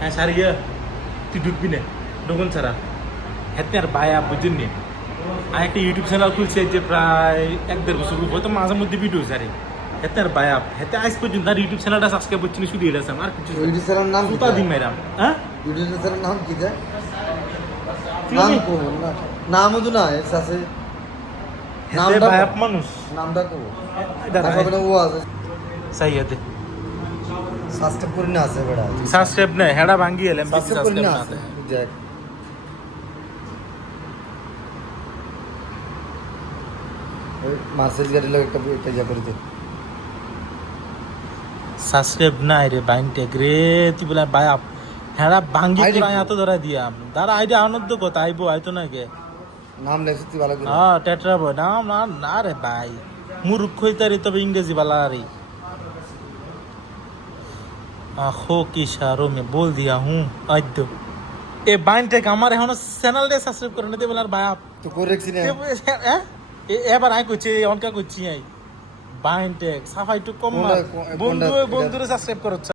হ্যাঁ সারি গিয়া তুই ঢুকবি না ঢুকুন ছাড়া হেতে আর বায়া বুঝুন নি আর একটা ইউটিউব চ্যানেল খুলছে যে প্রায় 1-1.5 বছর হয়তো মাঝে মধ্যে ভিডিও সারে হেতে আর বায়া হেতে আজ পর্যন্ত আর ইউটিউব চ্যানেলটা সাবস্ক্রাইব করছি না শুধু এটা আছে আর কিছু ইউটিউব চ্যানেলের নাম কি সুতা দিন মাইরাম হ্যাঁ ইউটিউব চ্যানেলের নাম কি যায় তুই নাম নি? কো না নাম তো না এর সাথে হেতে নামটা বায়া কো। মানুষ নামটা কো দাদা তারপরে ও আছে সাই হেতে সাবস্ক্রাইব করে না আছে বড়া সাবস্ক্রাইব না হেডা ভাঙ্গি এলাম বেশি সাবস্ক্রাইব করে সাবস্ক্রাইব না না আছে দেখ মার্সেজ গাড়ি লাগে একটা যা করে দে সাবস্ক্রাইব নাই রে বাইনটে গ্রে তুই বলে বায়া হেডা ভাঙ্গি আইডি পুরা কো? এত ধরা দিয়াম দাঁড়া আইডিয়া আনন্দ কথা আইবো আইতো না গে নাম লেখছি তুই ভালো করে হ্যাঁ টেট্রা বয় না না না রে ভাই মূর্খ হইতারি তবে ইংরেজি বালা রে আখো কি সারো মে বল দিয়া হুঁ আদ্য এ বাইনটেক আমার এখনো চ্যানেল ডে সাবস্ক্রাইব করে নিতে বলার ভাই তো করে রাখছি না এবার আই করছি অনকা করছি আই বাইনটেক সাফাই একটু কম কোনটা- বন্ধু কোনটা- বন্ধুরে সাবস্ক্রাইব করছ